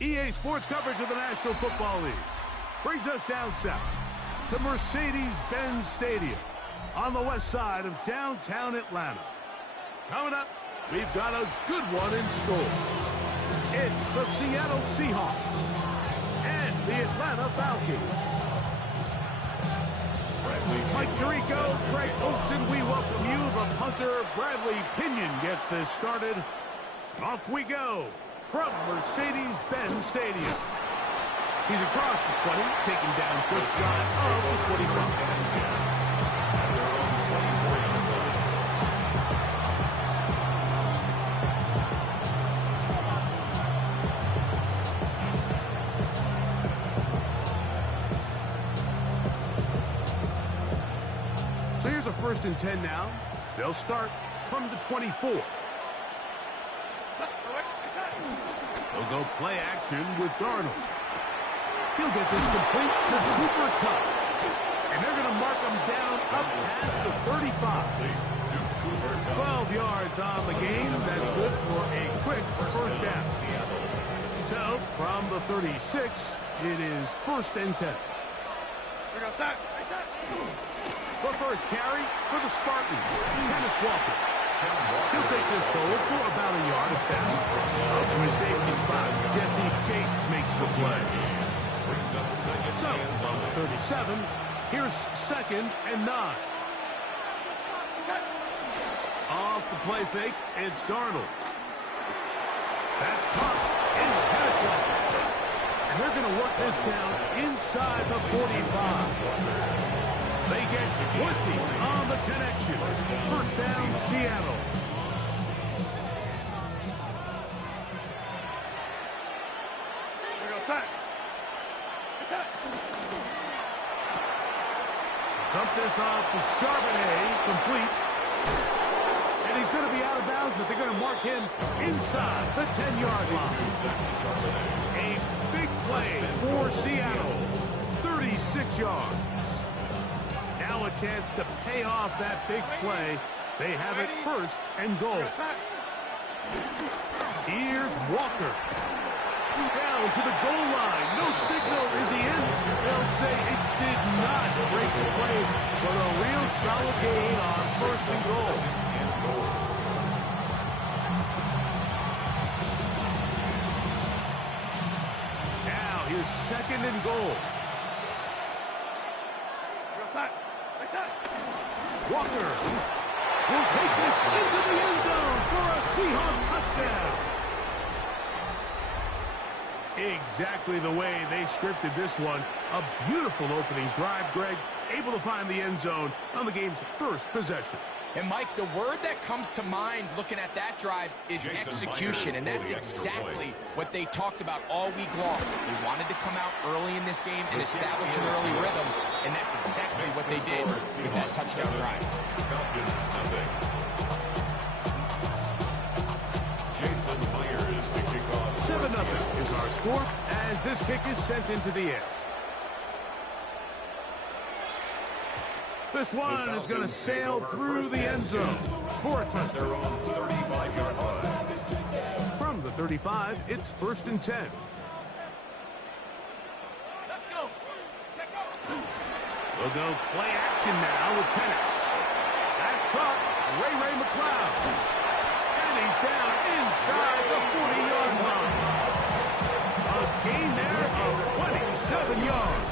EA Sports coverage of the National Football League brings us down south to Mercedes-Benz Stadium on the west side of downtown Atlanta. Coming up, we've got a good one in store. It's the Seattle Seahawks and the Atlanta Falcons. Mike Tirico, Greg Olson, we welcome you. The punter, Bradley Pinion, gets this started. Off we go from Mercedes-Benz Stadium. He's across the 20, taking down just shy of the 25. So here's a 1st and 10 now. They'll start from the 24. They'll go play action with Darnold. He'll get this complete to Cooper Kupp. And they're going to mark him down up past the 35. 12 yards on the game. That's good for a quick first down. So from the 36, it is 1st and 10. The first carry for the Spartans, Kenneth Walker. He'll take this forward for about a yard at best. Up from his safety spot, Jesse Bates makes the play. So, from the 37, here's 2nd and 9. Off the play fake, it's Darnold. That's caught. It's Kenneth Walker. And they're going to work this down inside the 45. They get 20 on the connection. 1st down, Seattle. Dump this off to Charbonnet, complete. And he's going to be out of bounds, but they're going to mark him inside the 10-yard line. A big play for Seattle. 36 yards. Now a chance to pay off that big play. They have it 1st and goal. Here's Walker. Down to the goal line. No signal. Is he in? They'll say it did not break the play, but a real solid gain on 1st and goal. Now here's 2nd and goal. Walker will take this into the end zone for a Seahawks touchdown. Exactly the way they scripted this one. A beautiful opening drive, Greg. Able to find the end zone on the game's 1st possession. And, Mike, the word that comes to mind looking at that drive is execution, and that's exactly what they talked about all week long. They wanted to come out early in this game and establish an early rhythm, and that's exactly what they did with that touchdown drive. 7-0 is our score as this kick is sent into the air. This one is going to sail through the end zone for a touchdown. From the 35, it's 1st and 10. Let's go. We'll go play action now with Penix. That's caught. Ray McLeod. And he's down inside the 40-yard line. A gain there of 27 yards.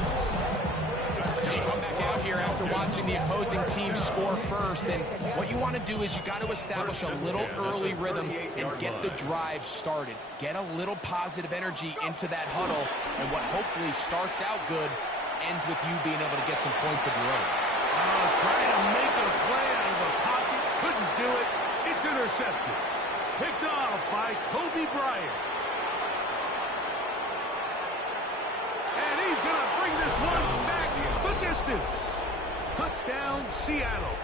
So you come back out here after watching the opposing team score first, and what you want to do is you got to establish a little early rhythm and get the drive started. Get a little positive energy into that huddle, and what hopefully starts out good ends with you being able to get some points of your own. Trying to make a play out of the pocket. Couldn't do it. It's intercepted. Picked off by Kobe Bryant. And he's going to bring this one back the distance. Touchdown, Seattle.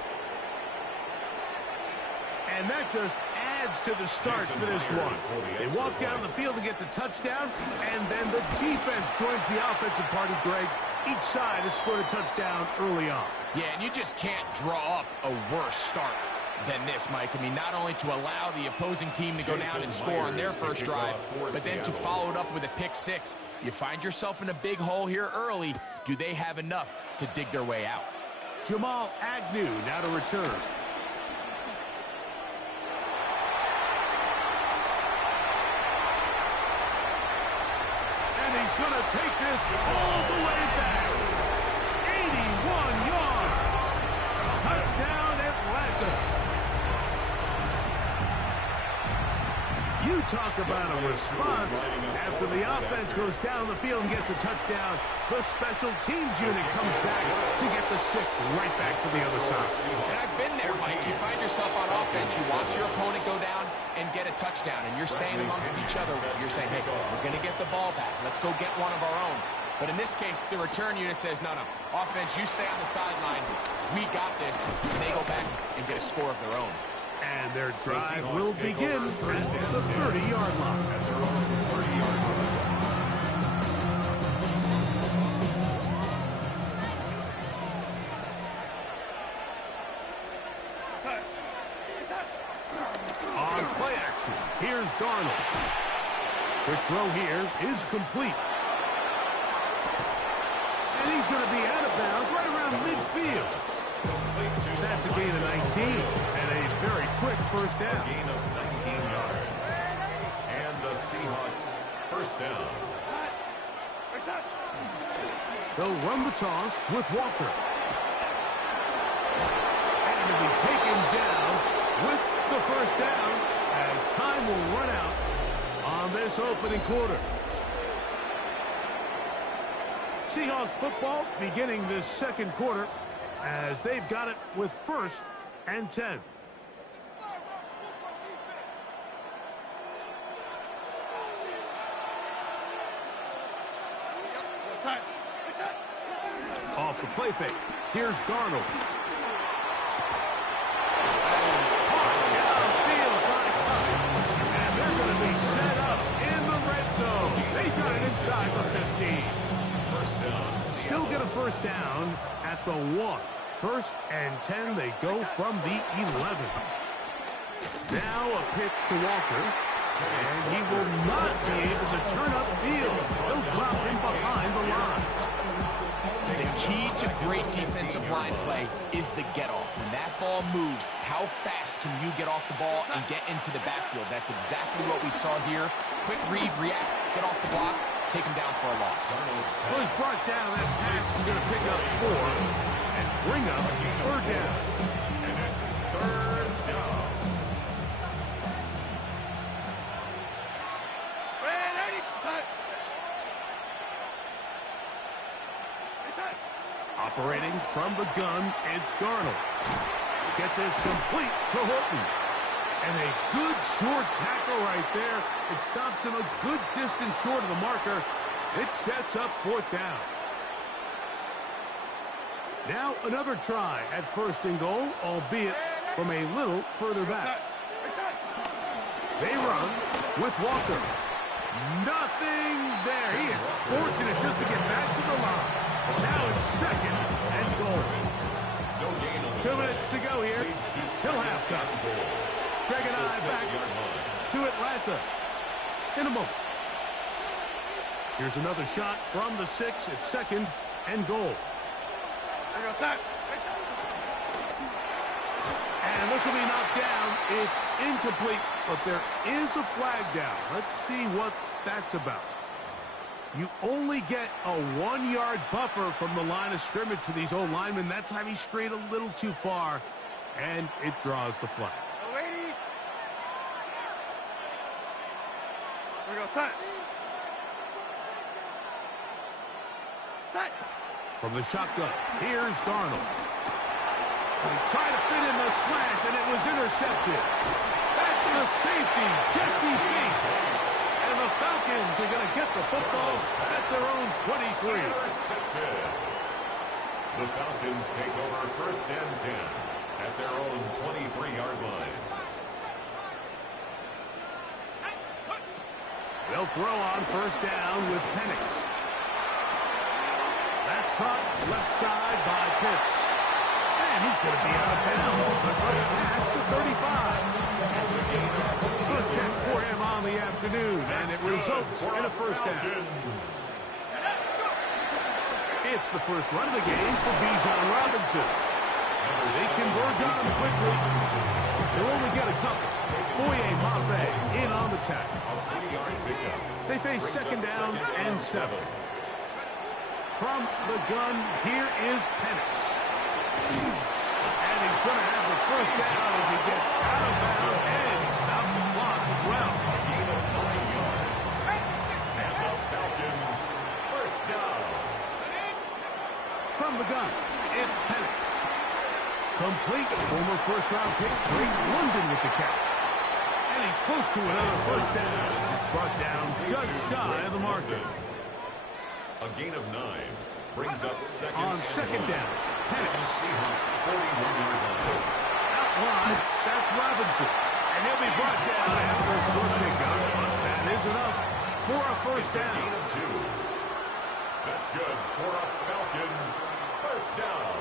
And that just adds to the start for this one. They walk down the field to get the touchdown, and then the defense joins the offensive party, Greg. Each side has scored a touchdown early on. Yeah, and you just can't draw up a worse start. than this, Mike. I mean, not only to allow the opposing team to go down and score on their first drive, but then to follow it up with a pick six. You find yourself in a big hole here early. Do they have enough to dig their way out? Jamal Agnew now to return. And he's going to take this all the way back. 81 yards. Touchdown, Atlanta. You talk about a response. After the offense goes down the field and gets a touchdown, the special teams unit comes back to get the sixth right back to the other side. And I've been there, Mike. You find yourself on offense, you watch your opponent go down and get a touchdown, and you're saying amongst each other, you're saying, hey, we're going to get the ball back. Let's go get one of our own. But in this case, the return unit says, no, offense, you stay on the sideline. We got this. And they go back and get a score of their own. And their drive will begin at the 30-yard line. On play action, here's Darnold. Quick throw here is complete. And he's going to be out of bounds right around midfield. That's a gain of 19 and a very quick first down. A gain of 19 yards. And the Seahawks first down. They'll run the toss with Walker. And to be taken down with the first down as time will run out on this opening quarter. Seahawks football beginning this second quarter as they've got it with 1st and 10. Off the play fake. Here's Darnold. Downfield by Katty. And they're going to be set up in the red zone. They got it inside the 15. First down. Still get a first down at the 1. 1st and 10, they go from the 11. Now a pitch to Walker. And he will not be able to turn upfield. They'll drop him behind the line. The key to great defensive line play is the get-off. When that ball moves, how fast can you get off the ball and get into the backfield? That's exactly what we saw here. Quick read, react, get off the block, take him down for a loss. Was brought down. That pass is going to pick up 4 and bring up 3rd down. And it's 3rd down. Operating from the gun, it's Darnold. Get this complete to Horton. And a good short tackle right there. It stops him a good distance short of the marker. It sets up 4th down. Now another try at 1st and goal, albeit from a little further back. They run with Walker. Nothing there. He is fortunate just to get back to the line. Now it's 2nd and goal. 2 minutes to go here. Till halftime. Greg and I back to Atlanta in a moment. Here's another shot from the 6 at 2nd and goal. And this will be knocked down. It's incomplete, but there is a flag down. Let's see what that's about. You only get a 1-yard buffer from the line of scrimmage for these old linemen. That time he strayed a little too far, and it draws the flag. From the shotgun, here's Darnold. And he tried to fit in the slant, and it was intercepted. That's the safety, Jesse Bates. And the Falcons are going to get the football at their own 23. The Falcons take over 1st and 10 at their own 23-yard line. They'll throw on 1st down with Penix. That's caught left side by Pitts. And he's going to be out of bounds. A pass to 35. First catch for him on the afternoon, and it results in a first down. It's the first run of the game for Bijan Robinson. They converge on him quickly. They'll only get a couple. Boye Mafe in on the tackle. They face second down and 7. From the gun, here is Penix. And he's going to have the first down as he gets out of bounds, and he stopped the clock as well. And the Falcons, first down. From the gun, it's Penix. Complete. Former first-round pick Drake London with the catch. And he's close to another first down. It's brought down just shy of the marker. A gain of 9 brings up second. On second down, Penix. Seahawks 41-yard line. Out wide, that's Robinson. And he'll be brought down after a short pickup. But that is enough for a first down. Gain of 2. That's good for a Falcons first down.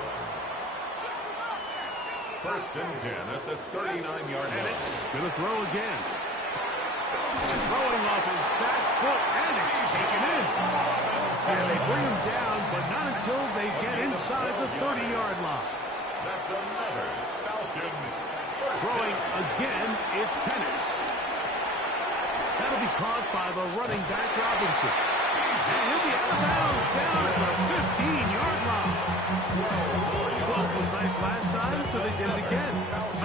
First and 10 at the 39-yard line. Penix going to throw again. Throwing off his back foot, and it's taken in. And they bring him down, but not until they get inside the 30-yard line. That's another Falcons first Throwing down. again, it's Penix. That'll be caught by the running back Robinson. And he'll be out of bounds down at the 15-yard line. 12 was nice last time, so they did it again.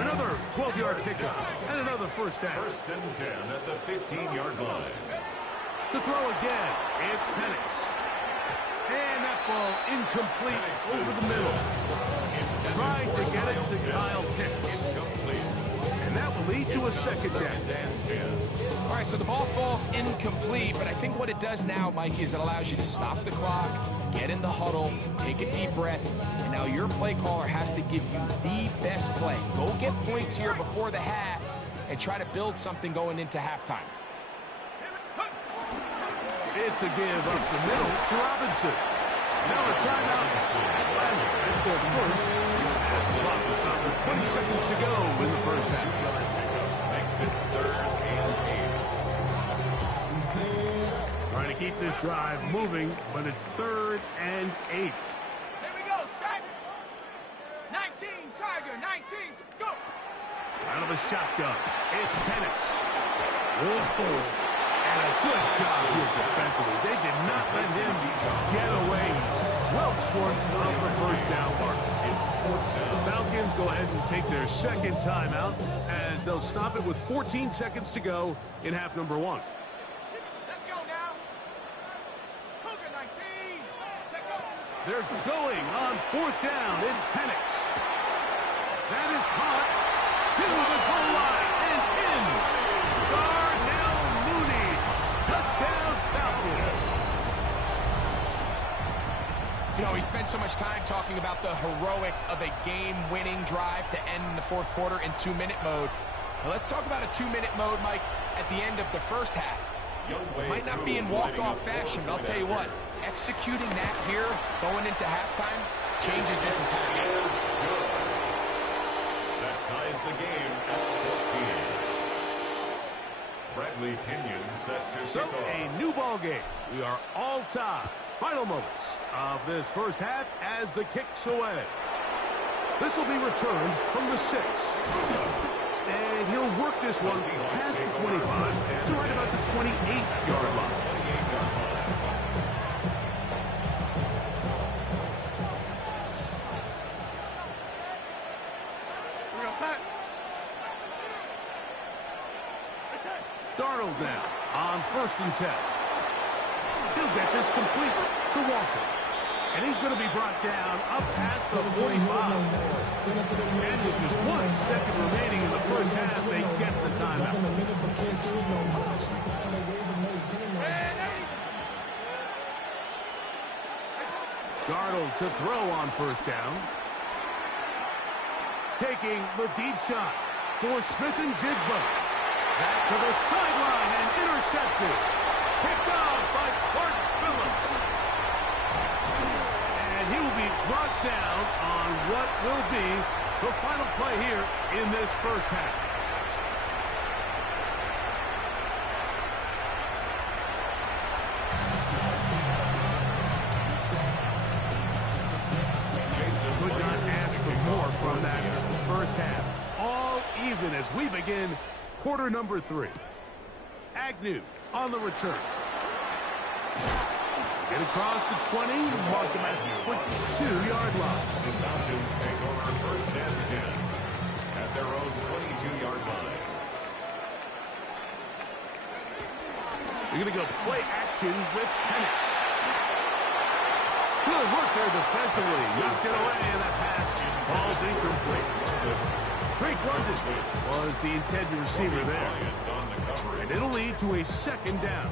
Another 12-yard pickup and another first down. First and 10 at the 15-yard line. To throw again, it's Penix. And that ball incomplete over the middle. Trying to get it to Kyle Pitts. Incomplete. And that will lead to a second down. And 10. All right, so the ball falls incomplete, but I think what it does now, Mike, is it allows you to stop the clock, get in the huddle, take a deep breath, and now your play caller has to give you the best play. Go get points here before the half and try to build something going into halftime. It's a give up the middle to Robinson. Now a timeout. That's their first. As the clock was stopped with 20 seconds to go in the first half. Makes it third and 8. Trying to keep this drive moving, but it's 3rd and 8. Here we go, set. 19, Tiger, 19, go. Out of the shotgun, it's Penix. Whoa. And a good job here defensively. They did not let him get away. He's well short of the first down mark. The Falcons go ahead and take their second timeout as they'll stop it with 14 seconds to go in half number 1. Let's go now. Cougar 19, take over. They're going on 4th down. It's Penix. That is caught to the goal line and in. Darnell Mooney. Touchdown Falcons. You know, we spent so much time talking about the heroics of a game-winning drive to end in the fourth quarter in 2-minute mode. Well, let's talk about a 2-minute mode, Mike, at the end of the first half. It might not be in walk-off fashion, but I'll tell you what, executing that here going into halftime changes this entire game. That ties the game at 14. Bradley Pinion set to So, kick off. a new ball game. We are all tied. Final moments of this first half as the kick's away. This will be returned from the 6. And he'll work this one past the 25 to right about the 28-yard line. We're all set. Darnold now on 1st and 10. He'll get this complete to Walker. And he's going to be brought down up past the 45. And with just 1 second remaining in the first half, they get the timeout. Darnold to throw on 1st down. Taking the deep shot for Smith and Jigba. Back to the sideline and intercepted. Picked off by Clark Phillips. And he will be brought down on what will be the final play here in this first half. Could not ask for more from that first half. All even as we begin quarter number 3. Agnew on the return. Get across the 20, mark him at the 22-yard line. The Falcons take over first and 10 at their own 22-yard line. They're going to go play action with Penix. Good work there defensively. Knocked it away, and that pass falls incomplete. Drake London was the intended receiver there. And it'll lead to a second down.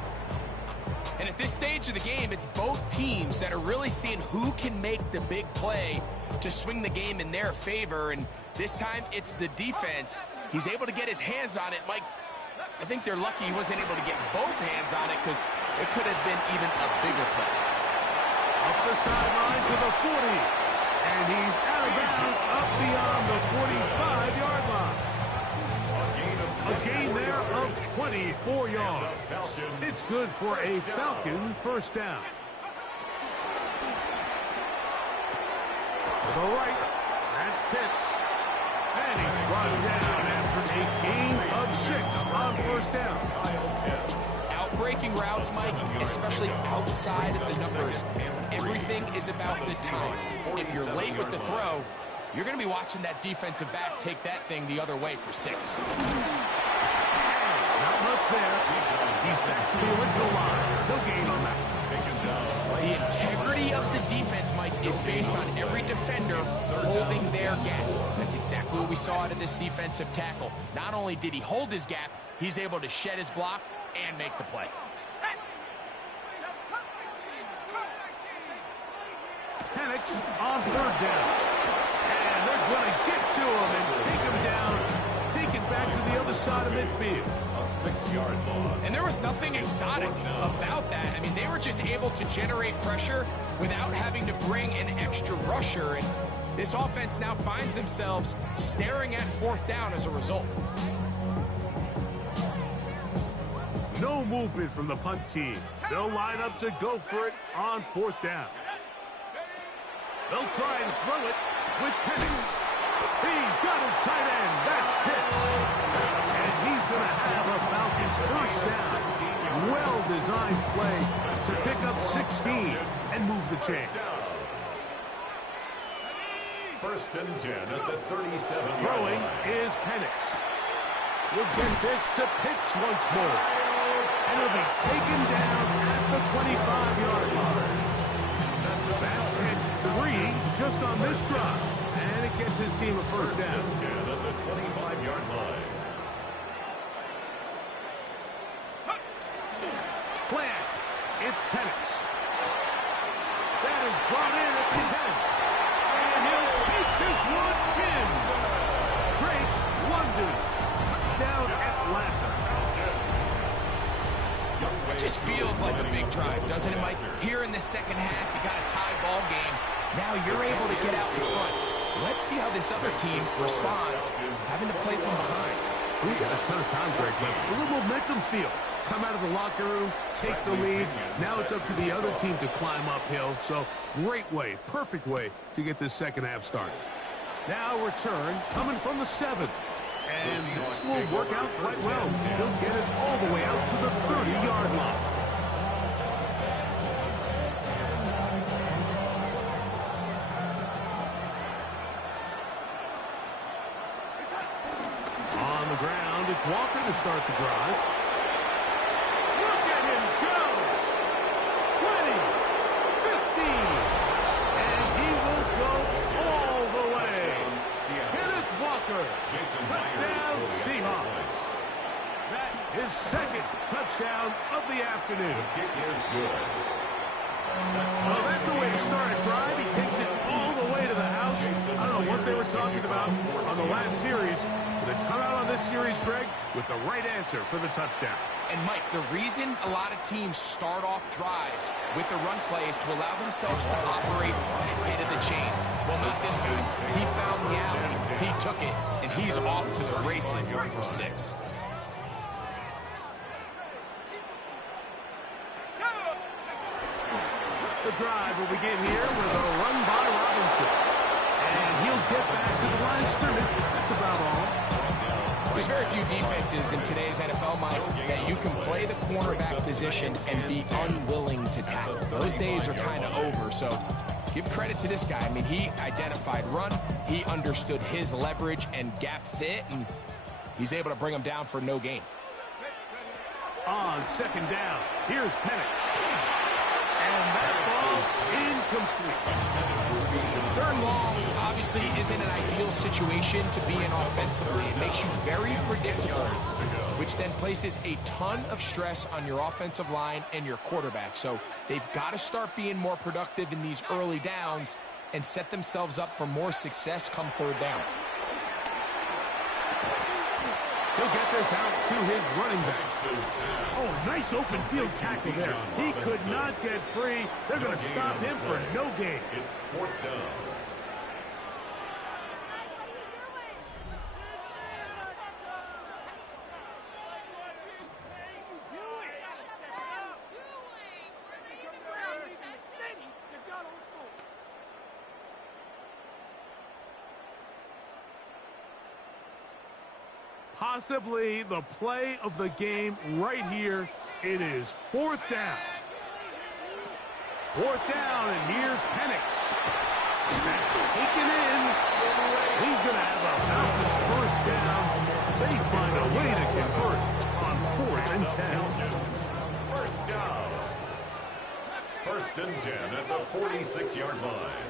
And at this stage of the game, it's both teams that are really seeing who can make the big play to swing the game in their favor. And this time, it's the defense. He's able to get his hands on it. Mike, I think they're lucky he wasn't able to get both hands on it because it could have been even a bigger play. Up the sideline to the 40. And he's out of bounds up beyond the 45-yard line. A gain there of 24 yards. It's good for a Falcon first down. To the right, that's Pitts. And he's brought down after a gain of 6 on first down. Outbreaking routes, Mike, especially outside of the numbers, everything is about the time. If you're late with the throw, you're going to be watching that defensive back take that thing the other way for 6. Not much there. He's back to the original line. No gain on that. The integrity of the defense, Mike, is based on every defender holding their gap. That's exactly what we saw out of this defensive tackle. Not only did he hold his gap, he's able to shed his block and make the play. Penix on third down. And they're going to get to him and take him down. Take it back to the other side of midfield. A 6-yard loss. And there was nothing exotic about that. I mean, they were just able to generate pressure without having to bring an extra rusher. And this offense now finds themselves staring at fourth down as a result. No movement from the punt team. They'll line up to go for it on fourth down. They'll try and throw it with Penix. He's got his tight end. That's Pitts. And he's going to have a Falcons first down. Well-designed play to pick up 16 and move the chains. First and 10 at the 37-yard Throwing line. is Penix. We'll get this to Pitts once more. And he'll be taken down at the 25-yard line. That's Pitts 3 just on this drive. And it gets his team a first down. 10 at the 25-yard line. Plant. It's Penix. That is brought in at the 10. And he'll take this one in. Drake London. Touchdown Atlanta. It just feels like a big drive, doesn't it, Mike? Here in the second half, you got a tie ball game. Now you're able to get out in front. Let's see how this other team responds, having to play from behind. We got a ton of time, Greg. A little momentum feel. Come out of the locker room, take the lead. Now it's up to the other team to climb uphill. So great way, perfect way to get this second half started. Now return coming from the 7th. And this will work out quite well. He'll get it all the way out to the 30-yard line. On the ground, it's Walker to start the drive. Look at him go! 20, 15, and he will go all the way. Kenneth Walker, touchdown Seahawks. That is second touchdown of the afternoon. Kick is good. Well, that's the way to start a drive. He takes it all the way to the house. I don't know what they were talking about on the last series, but they've come out on this series, Greg, with the right answer for the touchdown. And, Mike, the reason a lot of teams start off drives with the run play is to allow themselves to operate ahead of the chains. Well, not this guy. He found the alley, he took it, and he's off to the races for 6. The drive will begin here with a run by Robinson. And he'll get back to the line of scrimmage. That's about all. There's very few defenses in today's NFL, Mike, that you can play the cornerback position and be unwilling to tackle. Those days are kind of over, so give credit to this guy. I mean, he identified run, he understood his leverage and gap fit, and he's able to bring him down for no gain. On second down, here's Penix. And that ball incomplete. Third and long obviously isn't an ideal situation to be in offensively. It makes you very predictable, which then places a ton of stress on your offensive line and your quarterback. So they've got to start being more productive in these early downs and set themselves up for more success come third down. He'll get this out to his running back. Oh, nice open field tackle there. He could not get free. They're going to stop him for no gain. It's 4th down. Possibly the play of the game right here. It is 4th down. 4th down, and here's Penix. That's taken in. He's going to have a bounce first down. They find a way to convert on 4th and 10. First down. 1st and 10 at the 46-yard line.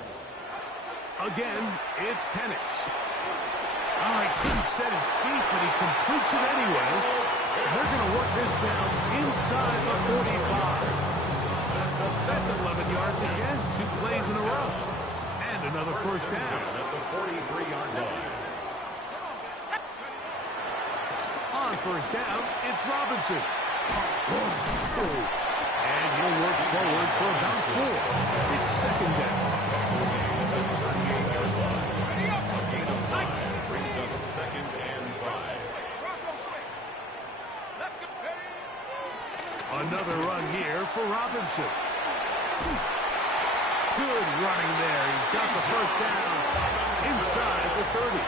Again, it's Penix. Oh, he couldn't set his feet, but he completes it anyway. And they're going to work this down inside the 45. That's 11 yards again, 2 plays in a row. And another first down. At the 43-yard line. On first down, it's Robinson. And he'll work forward for about 4. It's 2nd down. Brings up 2nd and 5. Another run here for Robinson. Good running there. He's got the first down inside the 30.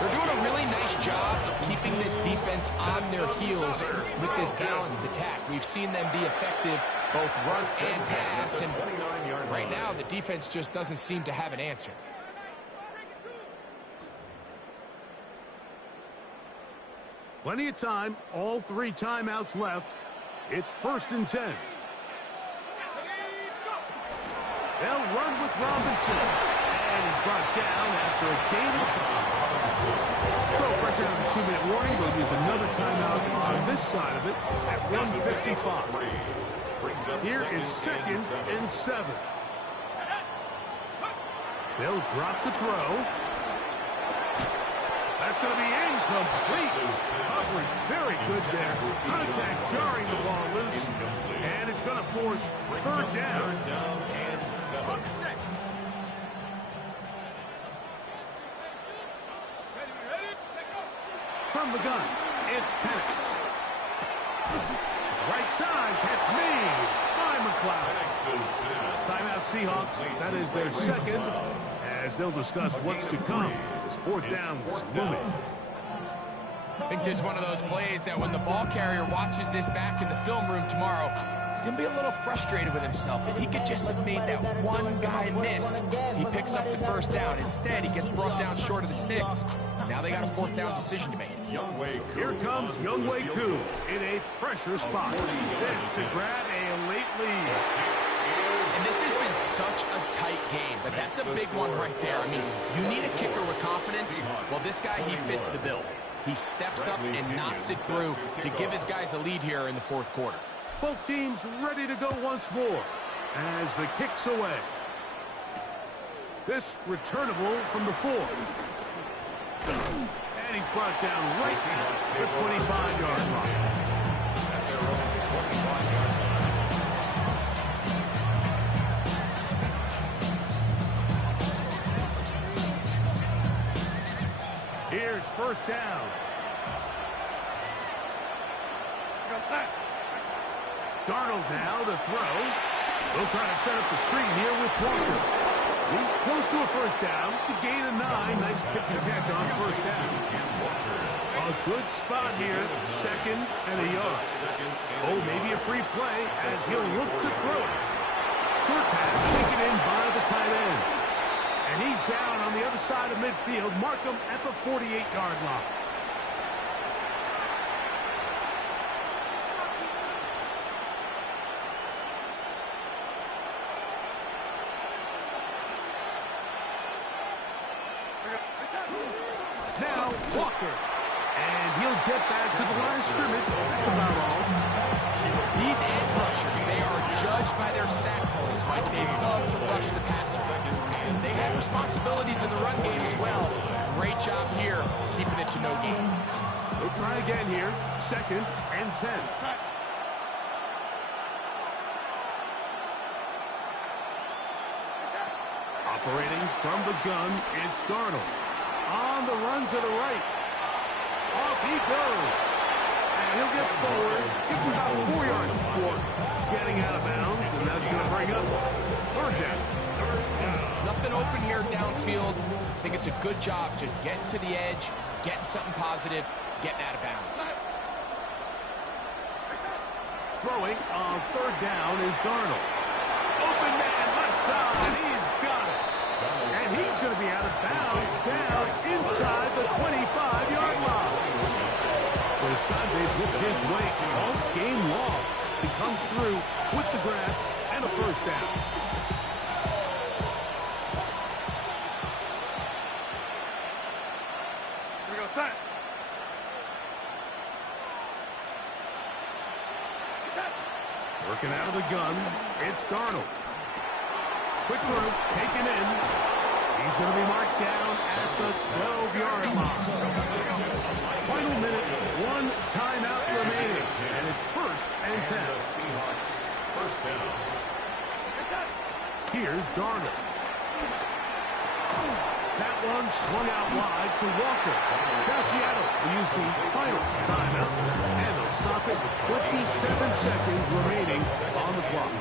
They're doing a really nice job of keeping this defense on their heels with this balanced attack. We've seen them be effective both run and pass, and right now the defense just doesn't seem to have an answer. Plenty of time, all 3 timeouts left. It's 1st and 10. They'll run with Robinson. And he's brought down after a gain of 5. So fresh out of the 2-minute warning, we'll use another timeout on this side of it at 1:55. Here is 2nd and 7. They'll drop the throw. That's going to be incomplete. Covering very good there. Contact jarring the ball loose. And it's going to force 3rd down. And 7. From the gun, it's Penix. Right side, catch me by McLeod. Timeout Seahawks. That is their 2nd. As they'll discuss what's to come. This 4th down is looming. I think there's one of those plays that when the ball carrier watches this back in the film room tomorrow, he's going to be a little frustrated with himself. If he could just have made that one guy miss, he picks up the first down. Instead, he gets brought down short of the sticks. Now they got a 4th down decision to make. Here comes Younghoe Koo in a pressure spot. This to grab a late lead. And this has been such a tight game, but that's a big one right there. I mean, you need a kicker with confidence. Well, this guy, he fits the bill. He steps up and knocks it through to give his guys a lead here in the 4th quarter. Both teams ready to go once more as the kick's away. This returnable from the 4. And he's brought down right at the 25-yard line. down. Go set. Darnold now to throw. They'll try to set up the screen here with Walker. He's close to a first down to gain a 9. Nice pitch and catch on first down. A good spot here. Second and a yard. Oh, maybe a free play as he'll look to throw it. Short pass taken in by the tight end. And he's down on the other side of midfield. Mark him at the 48-yard line. Now, Walker. And he'll get back to the line of scrimmage. That's about all. These edge rushers, they are judged by their sack totals. Mike, they love to rush the passer. They have responsibilities in the run game as well. Great job here, keeping it to no gain. They'll try again here. Second and 10. Operating from the gun, it's Darnold. On the run to the right. Off he goes. And he'll get forward. Give him about 4 yards before getting out of bounds. And that's going to bring up third down. Nothing open here downfield. I think it's a good job just getting to the edge, getting something positive, getting out of bounds. Throwing on third down is Darnold. Open man left side. He's got it. And he's going to be out of bounds down inside the 25-yard line. First time they've hit his way all game long. He comes through with the grab and a first down. Here we go, set. Working out of the gun, it's Darnold. Quick throw, taken in. He's going to be marked down at the 12-yard line. Final minute, 1 timeout remaining. And it's first and 10. Seahawks first down. Here's Darnold. That one swung out wide to Walker. Now Seattle will use the final timeout. And they'll stop it with 27 seconds remaining on the clock.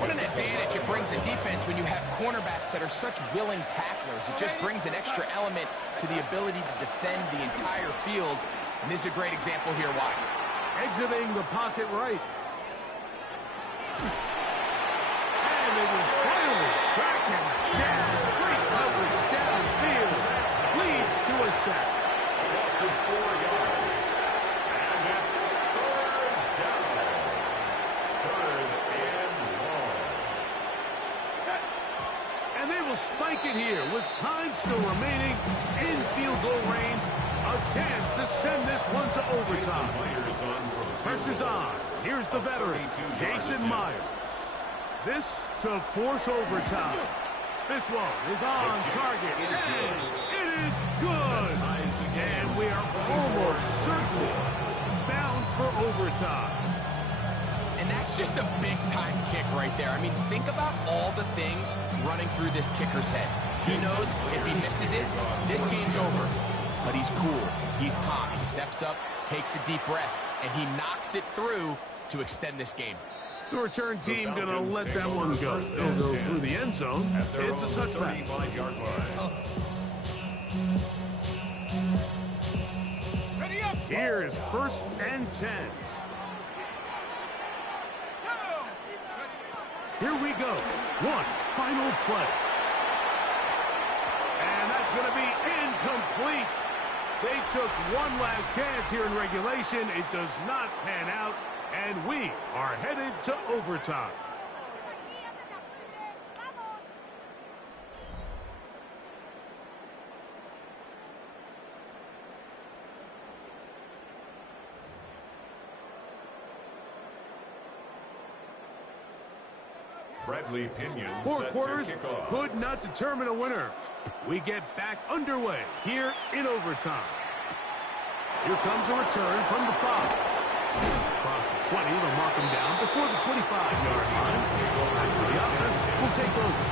What an advantage it brings a defense when you have cornerbacks that are such willing tacklers. It just brings an extra element to the ability to defend the entire field. And this is a great example here why. Exiting the pocket right. And it is finally tracking down. Great coverage downfield. Leads to a sack. Loss of 4 yards. And it's third down. Third and long. And they will spike it here with time still remaining in field goal range. A chance to send this one to overtime. Pressure's on. Here's the veteran, Jason Myers. This to force overtime. This one is on target. And it is good. And we are almost certainly bound for overtime. And that's just a big-time kick right there. I mean, think about all the things running through this kicker's head. He knows if he misses it, this game's over. But he's cool. He's calm. He steps up, takes a deep breath, and he knocks it through to extend this game. The return team going to let that one go. They'll go through the end zone. It's a touchback. Ready up. Here is first and 10. Here we go. One final play. And that's going to be incomplete. They took one last chance here in regulation. It does not pan out. And we are headed to overtime. Bradley Pinion 4 set quarters to kick off. could not determine a winner. We get back underway here in overtime. Here comes a return from the 5. Across the 20, they'll mark him down before the 25-yard line. That's where the offense will take over.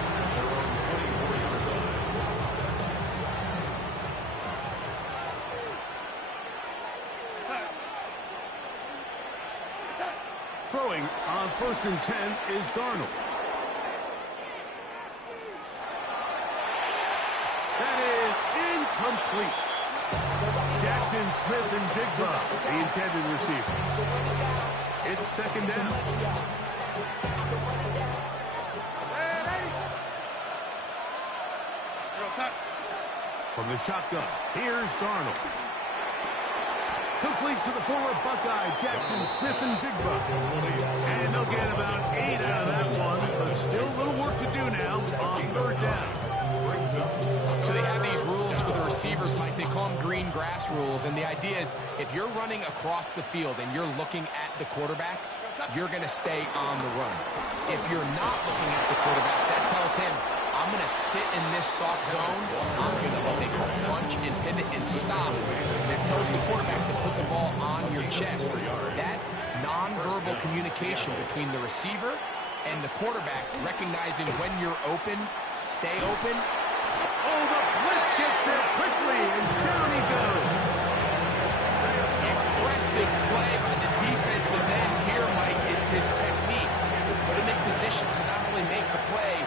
Throwing on 1st and 10 is Darnold. That is incomplete. Jackson, Smith, and Jigba, the intended receiver. It's 2nd down. From the shotgun, here's Darnold. Complete to the former Buckeye, Jackson, Smith, and Jigba. And they'll get about 8 out of that one, but still a little work to do now on 3rd down. So they have these rules for the receivers, Mike. They call them green grass rules, and the idea is if you're running across the field and you're looking at the quarterback, you're going to stay on the run. If you're not looking at the quarterback, that tells him, I'm going to sit in this soft zone. I'm going to what they call punch and pivot and stop. And it tells the quarterback to put the ball on your chest. That nonverbal communication between the receiver and the quarterback, recognizing when you're open, stay open. Oh, the blitz gets there quickly, and down he goes. Impressive play by the defensive end here, Mike. It's his technique. Put him in position to not only make the play,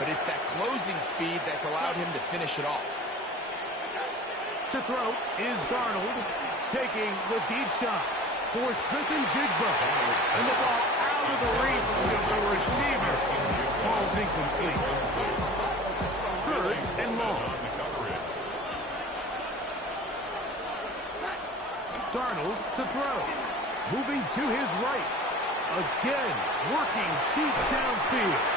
but it's that closing speed that's allowed him to finish it off. To throw is Darnold, taking the deep shot for Smith and Jigba. And the ball out of the reach of the receiver. Ball's incomplete. 3rd and long. Darnold to throw. Moving to his right. Again, working deep downfield.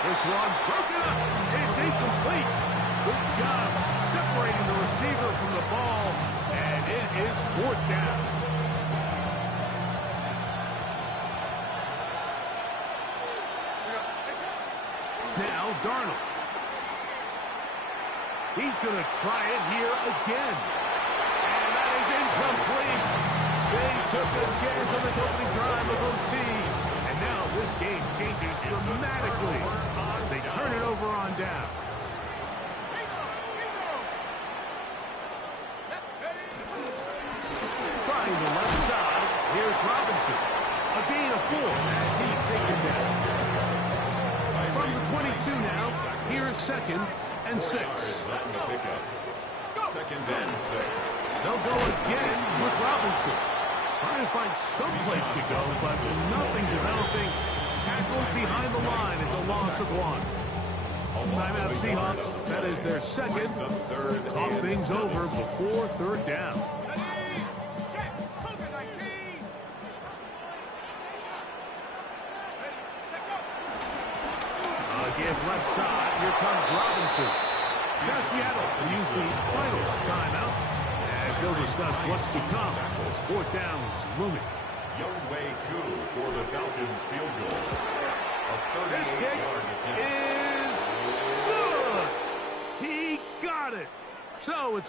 This one broken up. It's incomplete. Good job separating the receiver from the ball. And it is 4th down. Now Darnold. He's going to try it here again. And that is incomplete. They took a chance on this opening drive of OT. And now this game changes dramatically as they turn it over on down. Trying the left side. Here's Robinson. A gain of 4 as he's taken down. From the 22 now, here's 2nd and 6. 2nd and 6. They'll go again with Robinson. Trying to find some place to go, but nothing developing. Tackled behind the line. It's a loss of 1. Timeout Seahawks. That is their 2nd. Talk things over before 3rd down. Again, left side. Here comes Robinson. Now Seattle will use the final timeout as they'll discuss what's to come as 4th down is looming. Youngway Koo for the Falcons field goal. This kick is good. He got it. So it's